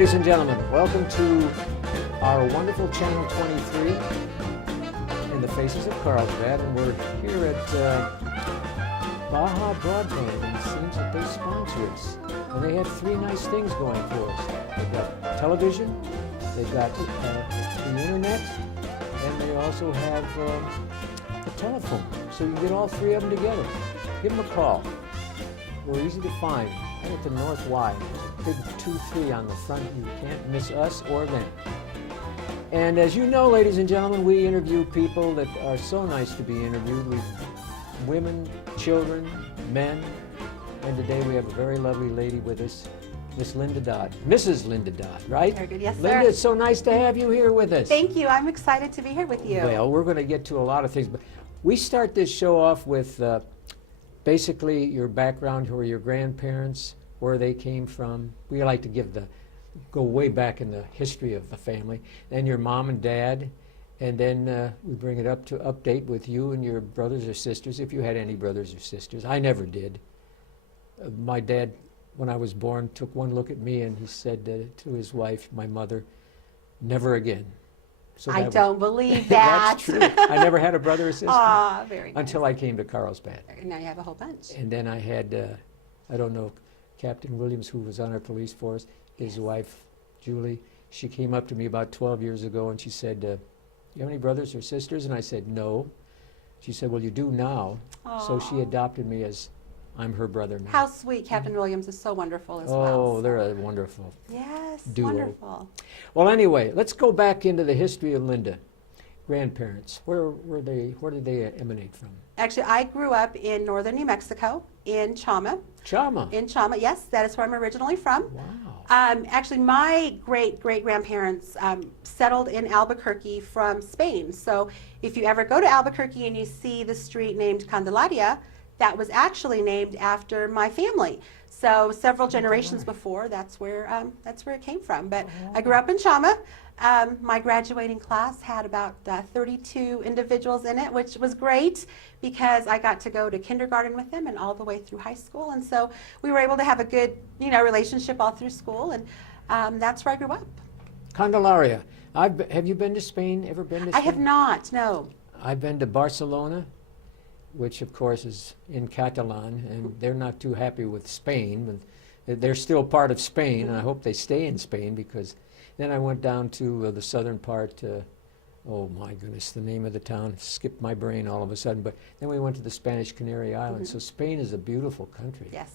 ladies and gentlemen. Welcome to our wonderful Channel 23 in the Faces of Carlsbad. And we're here at Baja Broadband, and it seems that they sponsor us. And they have three nice things going for us. They've got television, they've got the internet, and they also have a telephone. So you can get all three of them together. Give them a call. We're easy to find. Right at the North Y. Big 2-3 on the front. You can't miss us or them. And as you know, ladies and gentlemen, we interview people that are so nice to be interviewed. Women, children, men. And today we have a very lovely lady with us, Miss Linda Dodd. Mrs. Linda Dodd, right? Very good. Yes, sir. Linda, it's so nice to have you here with us. Thank you. I'm excited to be here with you. Well, we're going to get to a lot of things, but we start this show off with basically your background, who are your grandparents, where they came from. We like to go way back in the history of the family. Then your mom and dad, and then we bring it up to update with you and your brothers or sisters, if you had any brothers or sisters. I never did. My dad, when I was born, took one look at me and he said to his wife, my mother, never again. So I don't believe that. That's true. I never had a brother or sister. Aw, very nice. Until I came to Carlsbad. Now you have a whole bunch. And then I had, I don't know, Captain Williams, who was on our police force, his wife, Julie, she came up to me about 12 years ago and she said, you have any brothers or sisters? And I said, no. She said, well, you do now. Aww. So she adopted me as I'm her brother now. How sweet. Captain Williams is so wonderful as well. Oh, they're a wonderful duo. Wonderful. Well, anyway, let's go back into the history of Linda. Grandparents, where did they emanate from? Actually, I grew up in northern New Mexico, in Chama. Chama? In Chama, yes, that is where I'm originally from. Wow. Actually, my great-great-grandparents settled in Albuquerque from Spain. So if you ever go to Albuquerque and you see the street named Candelaria, that was actually named after my family. So several generations before, that's where it came from. But I grew up in Chama. My graduating class had about 32 individuals in it, which was great because I got to go to kindergarten with them and all the way through high school. And so we were able to have a good, relationship all through school, and that's where I grew up. Candelaria. Have you been to Spain? Ever been to Spain? I have not, no. I've been to Barcelona, which of course is in Catalan, and they're not too happy with Spain, but they're still part of Spain, and I hope they stay in Spain, because then I went down to the southern part, oh my goodness, the name of the town skipped my brain all of a sudden, but then we went to the Spanish Canary Islands. So Spain is a beautiful country. Yes.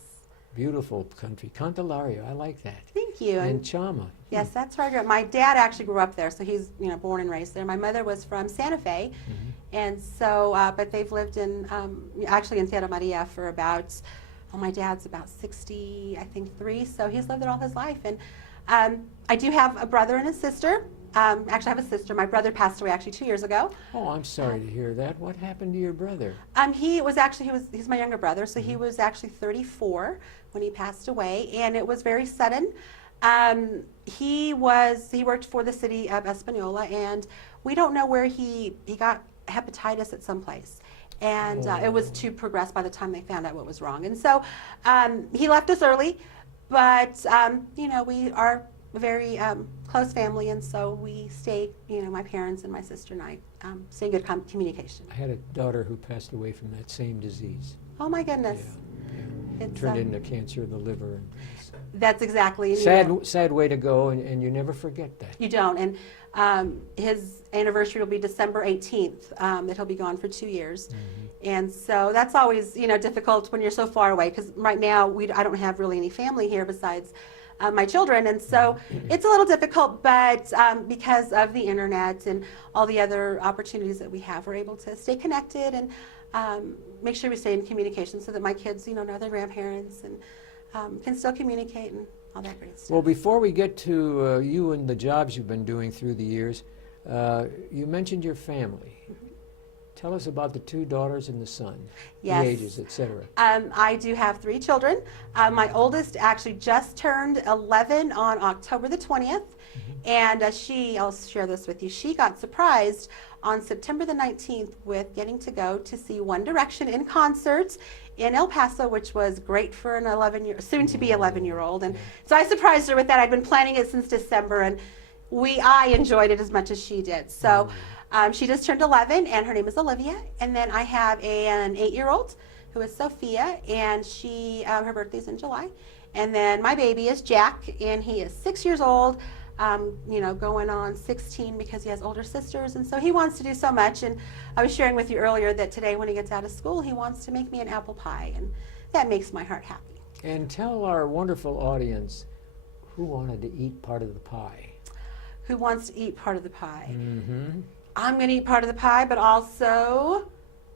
Beautiful country. Candelaria, I like that. Thank you. And Chama. Yes, that's where I grew up. My dad actually grew up there, so he's born and raised there. My mother was from Santa Fe, and so but they've lived in actually in Santa Maria for about my dad's about 60, I think 3, so he's lived there all his life. And I do have a brother and a sister. Actually, I have a sister. My brother passed away actually 2 years ago. Oh, I'm sorry to hear that. What happened to your brother? He's my younger brother, so he was actually 34 when he passed away, and it was very sudden. He worked for the city of Espanola, and we don't know where he got hepatitis at some place. And it was too progressed by the time they found out what was wrong. And so he left us early, but we are a very close family, and so we stay, my parents and my sister and I stay in good communication. I had a daughter who passed away from that same disease. Oh my goodness. Yeah. It turned into cancer of the liver. That's exactly. Sad way to go, and you never forget that. You don't. And his anniversary will be December 18th, that he'll be gone for 2 years. And so that's always, difficult when you're so far away, because right now I don't have really any family here besides my children, and so it's a little difficult, but because of the internet and all the other opportunities that we have, we're able to stay connected and make sure we stay in communication so that my kids, know their grandparents and can still communicate and all that great stuff. Well, before we get to you and the jobs you've been doing through the years, you mentioned your family. Tell us about the 2 daughters and the son, yes. The ages, etc. I do have 3 children. My oldest actually just turned 11 on October the 20th, and I'll share this with you, she got surprised on September the 19th with getting to go to see One Direction in concert in El Paso, which was great for an soon to be 11-year-old. And so I surprised her with that. I'd been planning it since December, and I enjoyed it as much as she did. So she just turned 11, and her name is Olivia. And then I have an 8-year-old who is Sophia, and her birthday's in July. And then my baby is Jack, and he is 6 years old. Going on 16 because he has older sisters, and so he wants to do so much. And I was sharing with you earlier that today when he gets out of school, he wants to make me an apple pie, and that makes my heart happy. And tell our wonderful audience who wanted to eat part of the pie. Who wants to eat part of the pie? Mm-hmm. I'm going to eat part of the pie, but also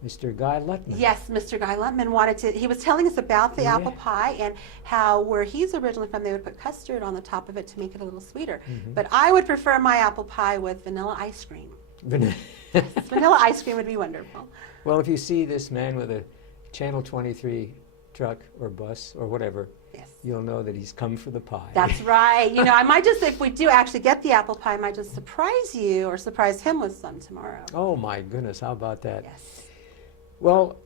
Mr. Guy Lutman. Yes, Mr. Guy Lutman he was telling us about the apple pie and how where he's originally from, they would put custard on the top of it to make it a little sweeter. Mm-hmm. But I would prefer my apple pie with vanilla ice cream. Vanilla Ice cream would be wonderful. Well, if you see this man with a Channel 23 truck or bus or whatever, Yes. you'll know that he's come for the pie. That's right. I might just, if we do actually get the apple pie, I might just surprise you or surprise him with some tomorrow. Oh my goodness, how about that? Yes. Well,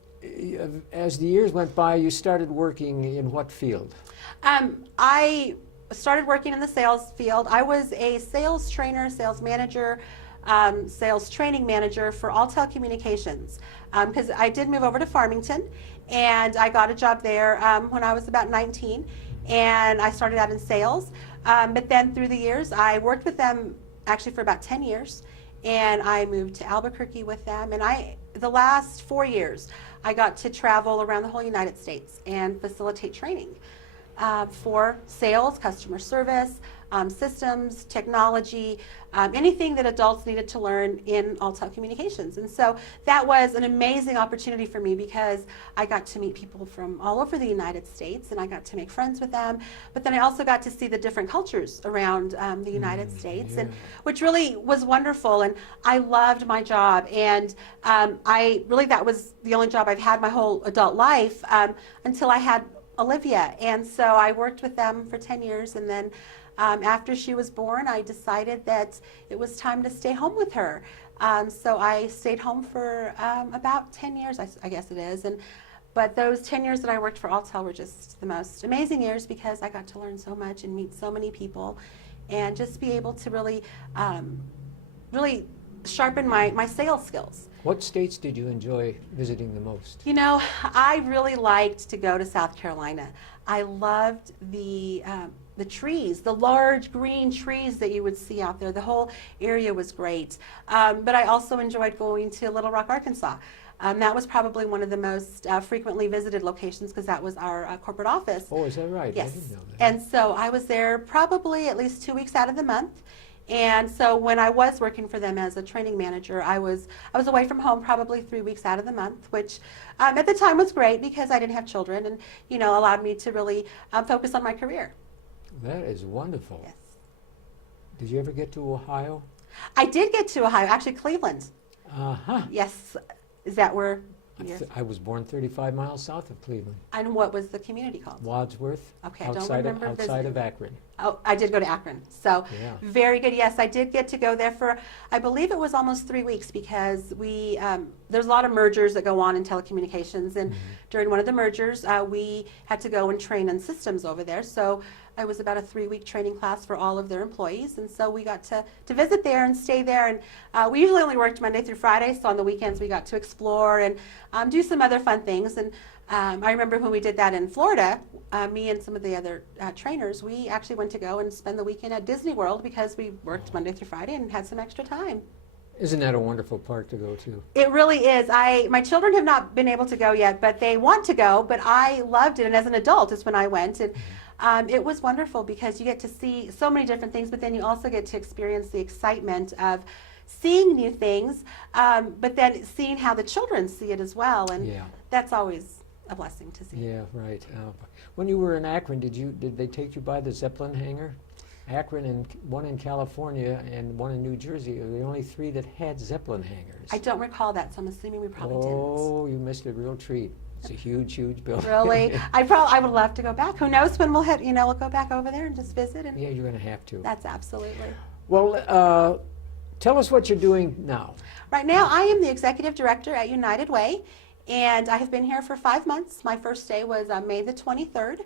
as the years went by, you started working in what field? I started working in the sales field. I was a sales trainer, sales manager, sales training manager for Alltel Communications, because I did move over to Farmington, and I got a job there when I was about 19, and I started out in sales. But then through the years, I worked with them actually for about 10 years, and I moved to Albuquerque with them, and the last 4 years, I got to travel around the whole United States and facilitate training for sales, customer service, systems, technology, anything that adults needed to learn in Alltel Communications. And so that was an amazing opportunity for me because I got to meet people from all over the United States, and I got to make friends with them. But then I also got to see the different cultures around the United States, and which really was wonderful. And I loved my job, and that was the only job I've had my whole adult life until I had Olivia. And so I worked with them for 10 years, and then after she was born, I decided that it was time to stay home with her. So I stayed home for about 10 years, I guess it is. But those 10 years that I worked for Alltel were just the most amazing years because I got to learn so much and meet so many people and just be able to really sharpen my sales skills. What states did you enjoy visiting the most? I really liked to go to South Carolina. I loved the trees, the large green trees that you would see out there. The whole area was great. But I also enjoyed going to Little Rock, Arkansas. That was probably one of the most frequently visited locations because that was our corporate office. Oh, is that right? Yes. I didn't know that. And so I was there probably at least 2 weeks out of the month. And so when I was working for them as a training manager, I was away from home probably 3 weeks out of the month, which at the time was great because I didn't have children and, allowed me to really focus on my career. That is wonderful. Yes. Did you ever get to Ohio? I did get to Ohio, actually Cleveland. Uh-huh. Yes. Is that where I was born 35 miles south of Cleveland. And what was the community called? Wadsworth. Okay, I don't remember outside of Akron. Oh, I did go to Akron. So Yeah. very good. Yes, I did get to go there for, I believe it was almost 3 weeks because there's a lot of mergers that go on in telecommunications. And during one of the mergers, we had to go and train on systems over there. So it was about a 3-week training class for all of their employees. And so we got to visit there and stay there. And we usually only worked Monday through Friday. So on the weekends, we got to explore and do some other fun things. And I remember when we did that in Florida, me and some of the other trainers, we actually went to go and spend the weekend at Disney World because we worked Monday through Friday and had some extra time. Isn't that a wonderful park to go to? It really is. My children have not been able to go yet, but they want to go, but I loved it. And as an adult is when I went. And it was wonderful because you get to see so many different things, but then you also get to experience the excitement of seeing new things, but then seeing how the children see it as well. And that's always a blessing to see. Yeah, right. When you were in Akron, did they take you by the Zeppelin hangar? Akron and one in California and one in New Jersey are the only 3 that had Zeppelin hangars. I don't recall that, so I'm assuming we probably didn't. Oh, you missed a real treat. It's a huge, huge building. Really? I would love to go back. Who knows when we'll we'll go back over there and just visit. And yeah, you're going to have to. That's absolutely. Well, tell us what you're doing now. Right now, I am the executive director at United Way, And I have been here for 5 months. My first day was May the 23rd.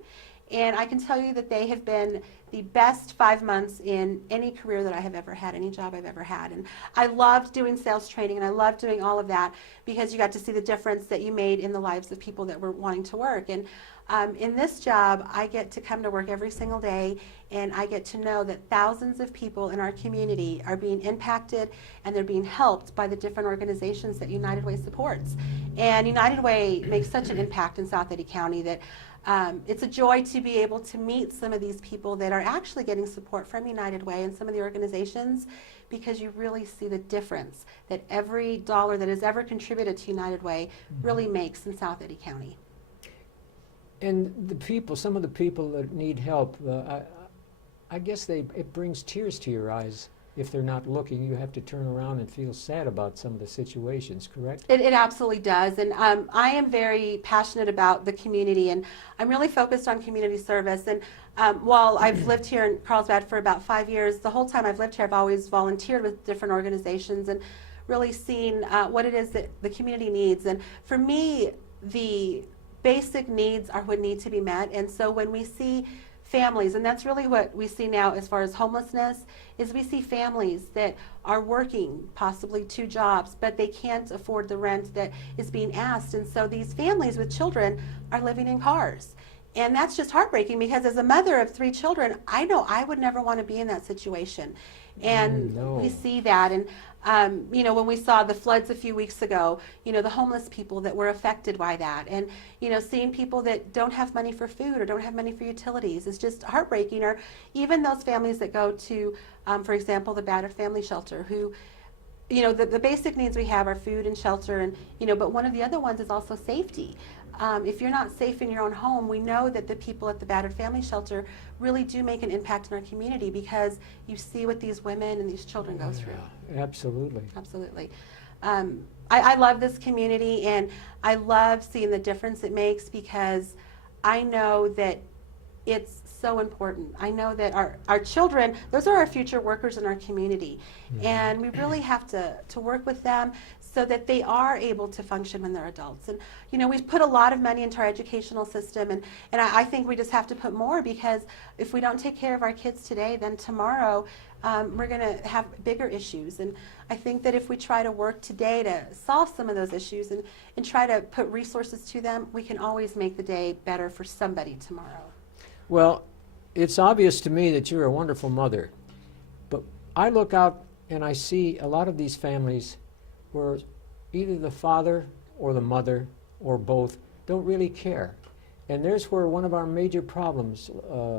And I can tell you that they have been the best 5 months in any career that I have ever had, any job I've ever had. And I loved doing sales training, and I loved doing all of that because you got to see the difference that you made in the lives of people that were wanting to work. And in this job, I get to come to work every single day, and I get to know that thousands of people in our community are being impacted and they're being helped by the different organizations that United Way supports. And United Way makes such an impact in South Eddy County that it's a joy to be able to meet some of these people that are actually getting support from United Way and some of the organizations, because you really see the difference that every dollar that is ever contributed to United Way really makes in South Eddy County. And the people, some of the people that need help, I guess it brings tears to your eyes. If they're not looking, you have to turn around and feel sad about some of the situations, correct? It absolutely does. And I am very passionate about the community, and I'm really focused on community service. And while I've lived here in Carlsbad for about 5 years, the whole time I've lived here, I've always volunteered with different organizations and really seen what it is that the community needs. And for me, the basic needs are what need to be met. And so when we see families, and that's really what we see now as far as homelessness, is we see families that are working possibly 2 jobs, but they can't afford the rent that is being asked. And so these families with children are living in cars. And that's just heartbreaking, because as a mother of 3 children, I know I would never want to be in that situation. And we see that. And you know, when we saw the floods a few weeks ago, you know, the homeless people that were affected by that, and, you know, seeing people that don't have money for food or don't have money for utilities is just heartbreaking. Or even those families that go to, for example, the battered family shelter, who, you know, the basic needs we have are food and shelter, and, you know, but one of the other ones is also safety. If you're not safe in your own home, we know that the people at the battered family shelter really do make an impact in our community, because you see what these women and these children go through. Absolutely. Absolutely. I love this community, and I love seeing the difference it makes, because I know that it's so important. I know that our children, those are our future workers in our community. And we really have to work with them so that they are able to function when they're adults. And, you know, we've put a lot of money into our educational system, and I think we just have to put more, because if we don't take care of our kids today, then tomorrow we're going to have bigger issues. And I think that if we try to work today to solve some of those issues and try to put resources to them, we can always make the day better for somebody tomorrow. Well, it's obvious to me that you're a wonderful mother, but I look out and I see a lot of these families where either the father or the mother or both don't really care. And there's where one of our major problems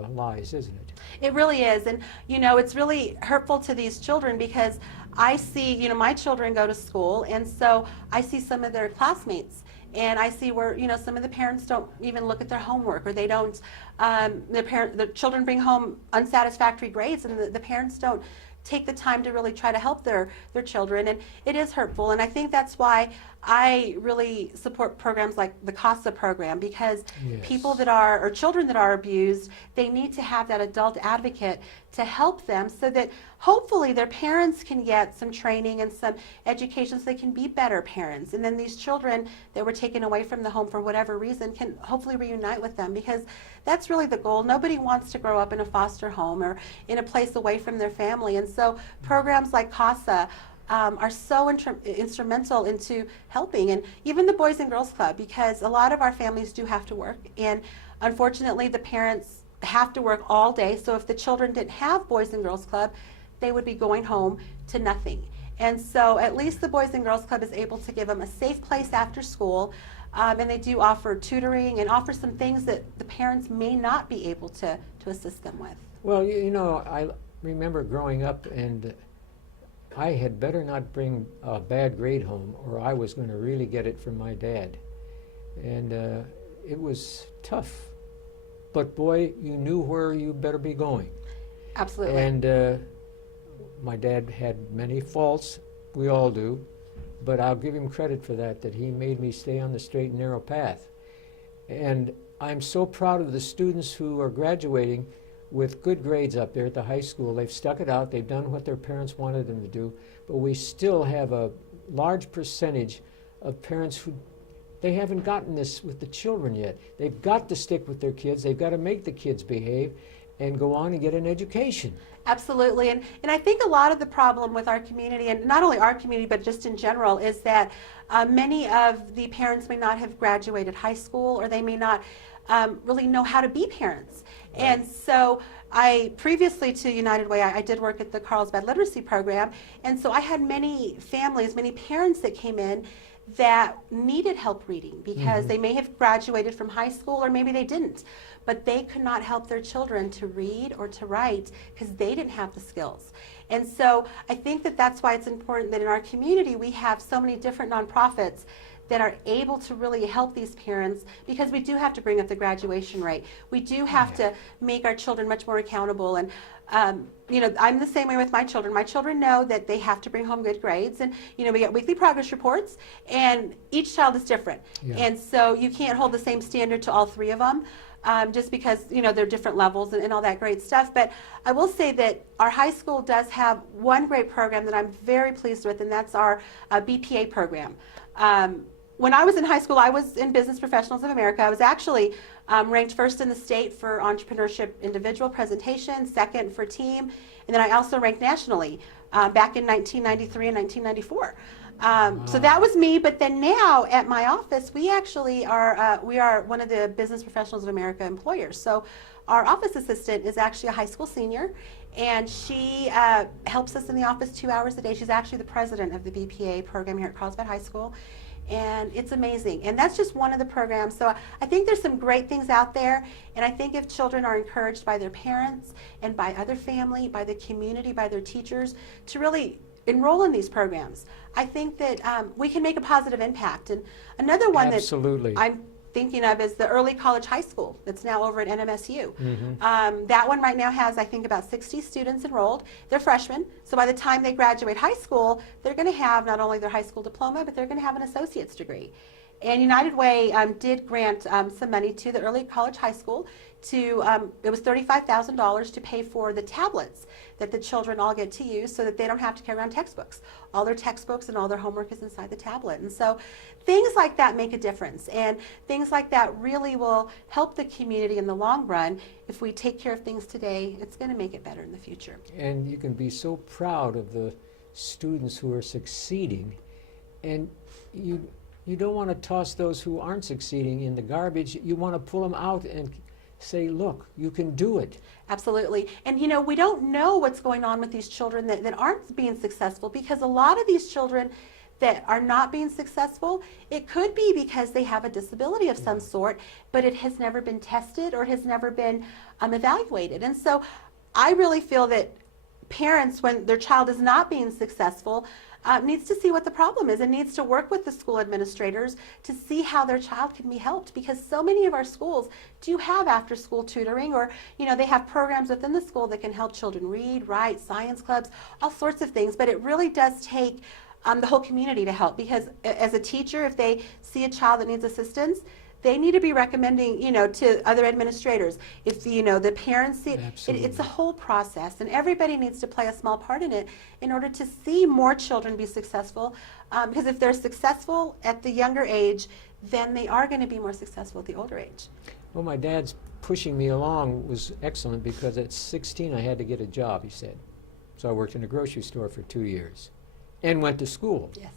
lies, isn't it? It really is. And, you know, it's really hurtful to these children, because I see, you know, my children go to school, and so I see some of their classmates, and I see where, you know, some of the parents don't even look at their homework, or they don't, the children bring home unsatisfactory grades, and the parents don't take the time to really try to help their children, and it is hurtful. And I think that's why I really support programs like the CASA program, because people that are, or children that are abused, they need to have that adult advocate to help them, so that hopefully their parents can get some training and some education so they can be better parents. And then these children that were taken away from the home for whatever reason can hopefully reunite with them, because that's really the goal. Nobody wants to grow up in a foster home or in a place away from their family. And so programs like CASA are so instrumental into helping, and even the Boys and Girls Club, because a lot of our families do have to work, and unfortunately the parents have to work all day. So if the children didn't have Boys and Girls Club, they would be going home to nothing. And so at least the Boys and Girls Club is able to give them a safe place after school, and they do offer tutoring and offer some things that the parents may not be able to assist them with. Well, you know, I remember growing up, and I had better not bring a bad grade home, or I was going to really get it from my dad. And it was tough. But boy, you knew where you better be going. Absolutely. And my dad had many faults. We all do. But I'll give him credit for that he made me stay on the straight and narrow path. And I'm so proud of the students who are graduating with good grades up there at the high school. They've stuck it out. They've done what their parents wanted them to do. But we still have a large percentage of parents who they haven't gotten this with the children yet. They've got to stick with their kids. They've got to make the kids behave and go on and get an education. Absolutely, and I think a lot of the problem with our community, and not only our community, but just in general, is that many of the parents may not have graduated high school, or they may not really know how to be parents. Right. And so I, previously to United Way, I did work at the Carlsbad Literacy Program, and so I had many families, many parents that came in that needed help reading because they may have graduated from high school, or maybe they didn't, but they could not help their children to read or to write because they didn't have the skills. And so I think that that's why it's important that in our community we have so many different nonprofits that are able to really help these parents, because we do have to bring up the graduation rate. We do have to make our children much more accountable. And you know, I'm the same way with my children. My children know that they have to bring home good grades, and you know, we get weekly progress reports, and each child is different. And so you can't hold the same standard to all three of them. Just because, you know, they're different levels and all that great stuff. But I will say that our high school does have one great program that I'm very pleased with, and that's our BPA program. When I was in high school, I was in Business Professionals of America. I was actually ranked first in the state for entrepreneurship individual presentation, second for team, and then I also ranked nationally back in 1993 and 1994. So that was me, but then now at my office, we actually are, we are one of the Business Professionals of America employers. So our office assistant is actually a high school senior, and she helps us in the office 2 hours a day. She's actually the president of the BPA program here at Carlsbad High School, and it's amazing. And that's just one of the programs. So I think there's some great things out there, and I think if children are encouraged by their parents and by other family, by the community, by their teachers, to really enroll in these programs, I think that we can make a positive impact. And another one Absolutely. that I'm thinking of is the early college high school that's now over at NMSU. That one right now has, I think, about 60 students enrolled. They're freshmen, so by the time they graduate high school, they're going to have not only their high school diploma, but they're going to have an associate's degree. And United Way did grant some money to the early college high school to, it was $35,000 to pay for the tablets that the children all get to use so that they don't have to carry around textbooks. All their textbooks and all their homework is inside the tablet. And so things like that make a difference, and things like that really will help the community in the long run. If we take care of things today, it's going to make it better in the future. And you can be so proud of the students who are succeeding, and you don't want to toss those who aren't succeeding in the garbage. You want to pull them out and say, look, you can do it. Absolutely. And you know, we don't know what's going on with these children that aren't being successful, because a lot of these children that are not being successful, it could be because they have a disability of some sort, but it has never been tested or has never been evaluated. And so I really feel that parents, when their child is not being successful, needs to see what the problem is and needs to work with the school administrators to see how their child can be helped, because so many of our schools do have after school tutoring, or you know, they have programs within the school that can help children read, write, science clubs, all sorts of things. But it really does take the whole community to help, because as a teacher, if they see a child that needs assistance, they need to be recommending, you know, to other administrators. If, you know, the parents see it, it's a whole process, and everybody needs to play a small part in it in order to see more children be successful. Because if they're successful at the younger age, then they are going to be more successful at the older age. Well, my dad's pushing me along was excellent, because at 16 I had to get a job, he said. So I worked in a grocery store for 2 years and went to school. Yes.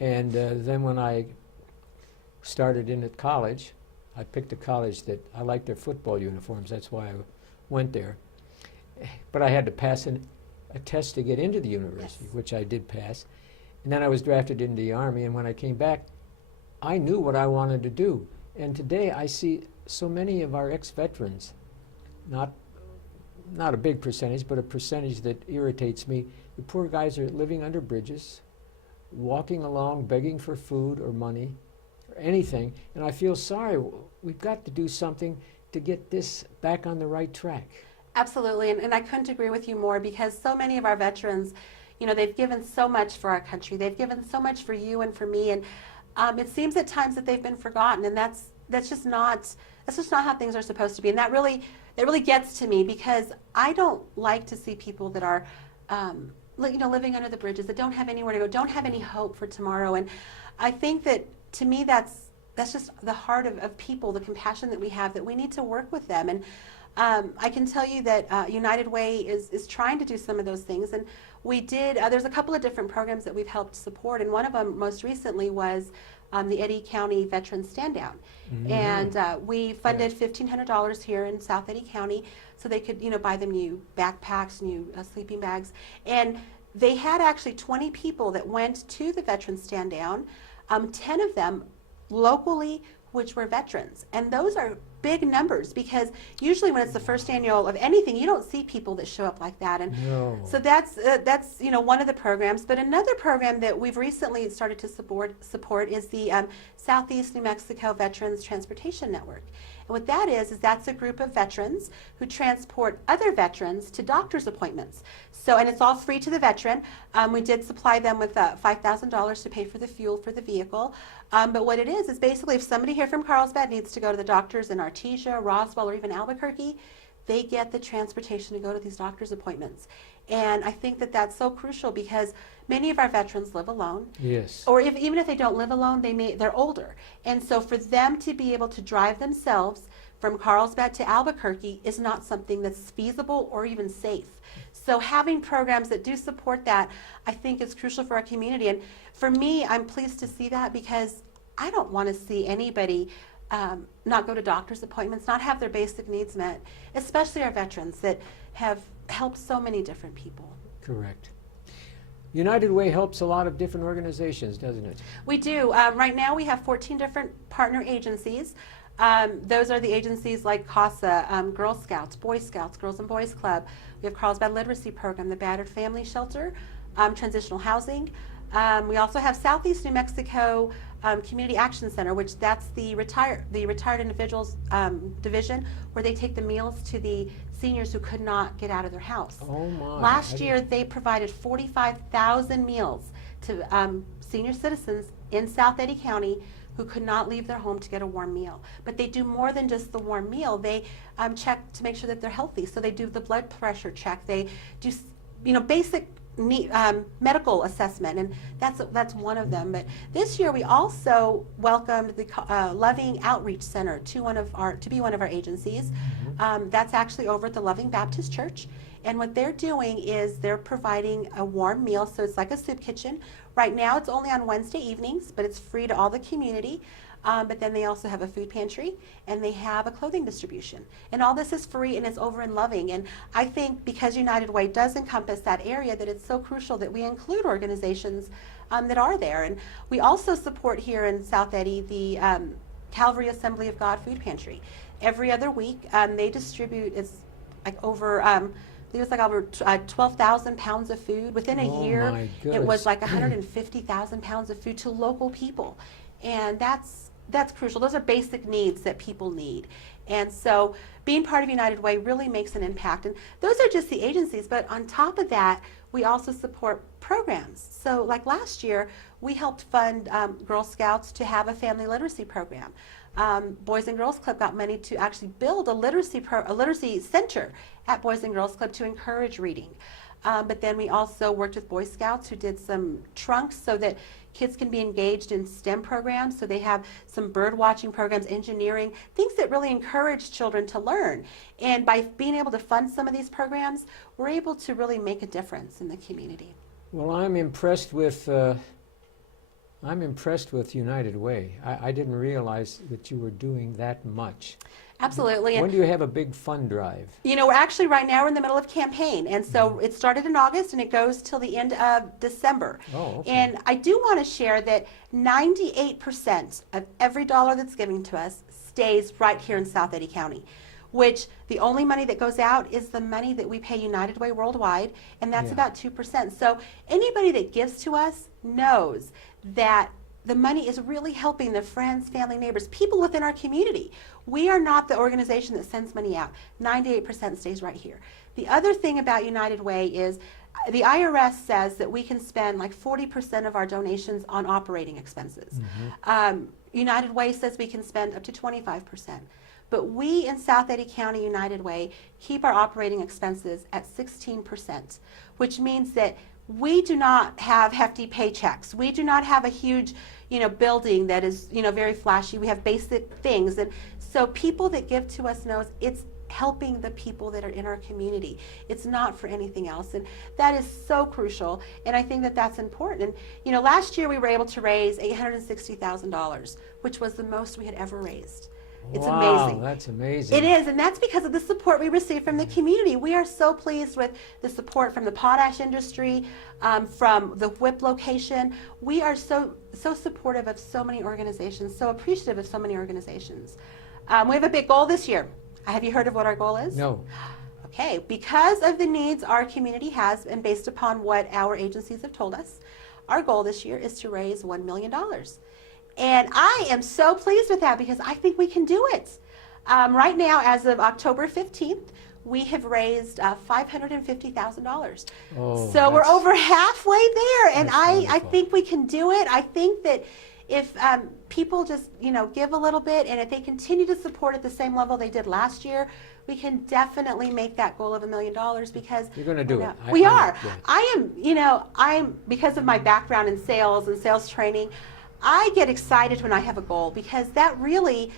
And then when I started in at college, I picked a college that I liked their football uniforms. That's why I went there. But I had to pass a test to get into the university, which I did pass. And then I was drafted into the Army, and when I came back, I knew what I wanted to do. And today I see so many of our ex-veterans, not a big percentage, but a percentage that irritates me. The poor guys are living under bridges, walking along, begging for food or money, anything, and I feel sorry. We've got to do something to get this back on the right track. Absolutely, and I couldn't agree with you more, because so many of our veterans, you know, they've given so much for our country. They've given so much for you and for me, and it seems at times that they've been forgotten, and that's just not how things are supposed to be. And that really gets to me, because I don't like to see people that are you know, living under the bridges, that don't have anywhere to go, don't have any hope for tomorrow. And I think that, to me, that's that's just the heart of people, the compassion that we have, that we need to work with them. And I can tell you that United Way is trying to do some of those things. And we did, there's a couple of different programs that we've helped support. And one of them most recently was the Eddy County Veterans Stand Down. Mm-hmm. And we funded $1,500 here in South Eddy County so they could, buy them new backpacks, new sleeping bags. And they had actually 20 people that went to the Veterans Stand Down, 10 of them locally, which were veterans. And those are big numbers, because usually when it's the first annual of anything, you don't see people that show up like that. And so that's one of the programs. But another program that we've recently started to support is the Southeast New Mexico Veterans Transportation Network. And what that is that's a group of veterans who transport other veterans to doctor's appointments. So, and it's all free to the veteran. We did supply them with $5,000 to pay for the fuel for the vehicle. But what it is basically if somebody here from Carlsbad needs to go to the doctors in Artesia, Roswell, or even Albuquerque, they get the transportation to go to these doctor's appointments. And I think that that's so crucial, because many of our veterans live alone. Yes. Or even if they don't live alone, they're older. And so for them to be able to drive themselves from Carlsbad to Albuquerque is not something that's feasible or even safe. So having programs that do support that, I think, is crucial for our community. And for me, I'm pleased to see that, because I don't want to see anybody not go to doctor's appointments, not have their basic needs met, especially our veterans that have helped so many different people. Correct. United Way helps a lot of different organizations, doesn't it? We do. Right now we have 14 different partner agencies. Those are the agencies like CASA, Girl Scouts, Boy Scouts, Girls and Boys Club. We have Carlsbad Literacy Program, the Battered Family Shelter, Transitional Housing. We also have Southeast New Mexico Community Action Center, which that's the retired individuals division, where they take the meals to the seniors who could not get out of their house. Oh my. Last year they provided 45,000 meals to senior citizens in South Eddy County who could not leave their home to get a warm meal. But they do more than just the warm meal. They check to make sure that they're healthy. So they do the blood pressure check. They do basic medical assessment, and that's one of them. But this year we also welcomed the Loving Outreach Center to be one of our agencies. That's actually over at the Loving Baptist Church, and what they're doing is they're providing a warm meal. So it's like a soup kitchen. Right now it's only on Wednesday evenings, but it's free to all the community. But then they also have a food pantry, and they have a clothing distribution. And all this is free, and it's over in Loving. And I think because United Way does encompass that area, that it's so crucial that we include organizations that are there. And we also support here in South Eddy the Calvary Assembly of God Food Pantry. Every other week, they distribute, it's like over, I think it's like over 12,000 pounds of food. Within a year, it was like 150,000 pounds of food to local people. And that's crucial. Those are basic needs that people need. And so being part of United Way really makes an impact. And those are just the agencies, but on top of that, we also support programs. So like last year, we helped fund Girl Scouts to have a family literacy program. Boys and Girls Club got money to actually build a literacy center at Boys and Girls Club to encourage reading. But then we also worked with Boy Scouts who did some trunks so that kids can be engaged in STEM programs. So they have some bird watching programs, engineering, things that really encourage children to learn. And by being able to fund some of these programs, we're able to really make a difference in the community. Well, I'm impressed with United Way. I didn't realize that you were doing that much. Absolutely. When do you have a big fund drive? We're actually right now we're in the middle of campaign, and so it started in August and it goes till the end of December. Oh, okay. And I do want to share that 98% of every dollar that's given to us stays right here in South Eddy County, which the only money that goes out is the money that we pay United Way worldwide, and that's about 2%. So anybody that gives to us knows that the money is really helping their friends, family, neighbors, people within our community. We are not the organization that sends money out. 98% stays right here. The other thing about United Way is the IRS says that we can spend like 40% of our donations on operating expenses. United Way says we can spend up to 25%. But we in South Eddy County United Way keep our operating expenses at 16%, which means that we do not have hefty paychecks. We do not have a huge, building that is, very flashy. We have basic things. And so people that give to us knows it's helping the people that are in our community. It's not for anything else. And that is so crucial. And I think that that's important. And, last year we were able to raise $860,000, which was the most we had ever raised. It's amazing. Wow, that's amazing. It is, and that's because of the support we receive from the community. We are so pleased with the support from the potash industry, from the WHIP location. We are so supportive of so many organizations, so appreciative of so many organizations. We have a big goal this year. Have you heard of what our goal is? No. Okay, because of the needs our community has and based upon what our agencies have told us, our goal this year is to raise $1 million. And I am so pleased with that because I think we can do it. Right now, as of October 15th, we have raised $550,000. Oh, so we're over halfway there, and I think we can do it. I think that if people just give a little bit, and if they continue to support at the same level they did last year, we can definitely make that goal of $1 million because you're going to do it. We are. I'm because of my background in sales and sales training. I get excited when I have a goal because that really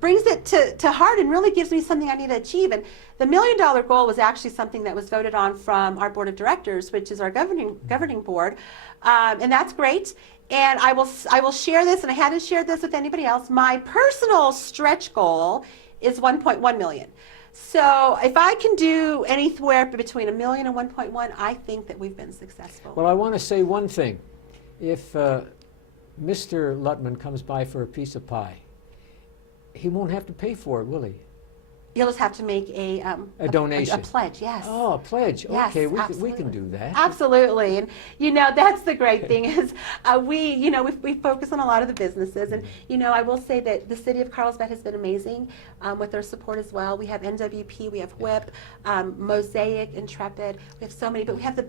brings it to heart and really gives me something I need to achieve. And the $1 million goal was actually something that was voted on from our board of directors, which is our governing board, and that's great. And I will share this, and I hadn't shared this with anybody else. My personal stretch goal is 1.1 million. So if I can do anywhere between $1 million and 1.1, I think that we've been successful. Well, I want to say one thing. If Mr. Lutman comes by for a piece of pie, he won't have to pay for it, will he? You'll just have to make a donation. A pledge, yes. Oh, a pledge. Yes, okay, we can do that. Absolutely. And that's the great thing is we focus on a lot of the businesses. And I will say that the city of Carlsbad has been amazing with their support as well. We have NWP, we have WHIP, Mosaic, Intrepid. We have so many, but we have the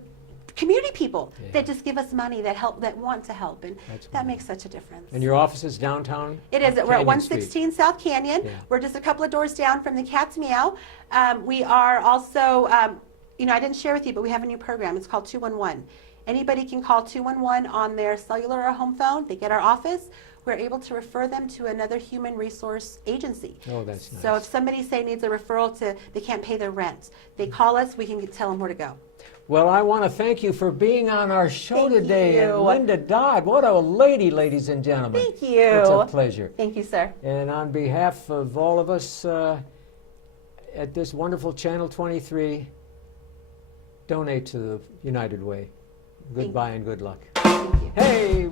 community people that just give us money that want to help, and that makes such a difference. And your office is downtown? It is. We're at 116 Street. South Canyon. Yeah. We're just a couple of doors down from the Cat's Meow. We are also, I didn't share with you, but we have a new program. It's called 211. Anybody can call 211 on their cellular or home phone. They get our office. We're able to refer them to another human resource agency. Oh, that's nice. So if somebody, needs a referral they can't pay their rent, they call us, we can tell them where to go. Well, I want to thank you for being on our show today. You. And Linda Dodd, what a lady, ladies and gentlemen. Thank you. It's a pleasure. Thank you, sir. And on behalf of all of us at this wonderful Channel 23, donate to the United Way. Goodbye and good luck. Thank you. Hey.